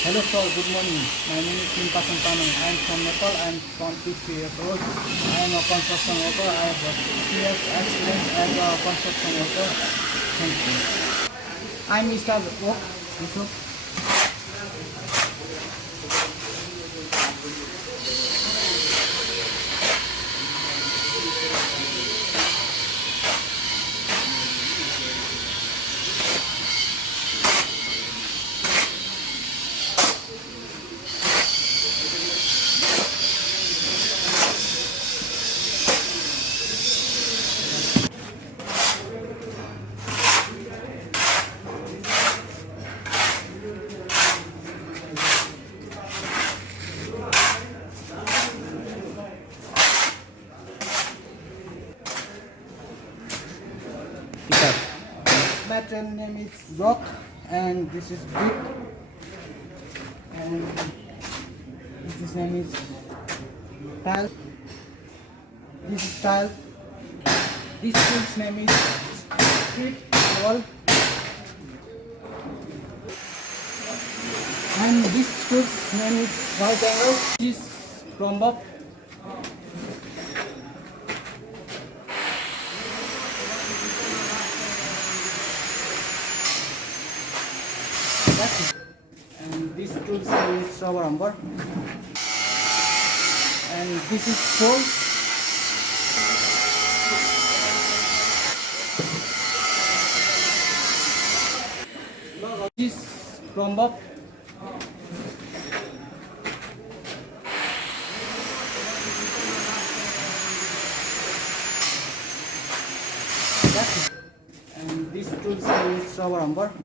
Hello sir, good morning. My name is Limpasan Tamang. I am from Nepal. I am 23 years old. I am a construction worker. I have 6 years experience as a construction worker. Thank you. I am Mr. Work. Yusuf. Material name is rock and this is brick and this name is tile. This is tile. This tool's name is street wall and this tool's name is right angle. This is crumb. And this tool is shower number and this is tool. This is crumb. And this tool is shower number.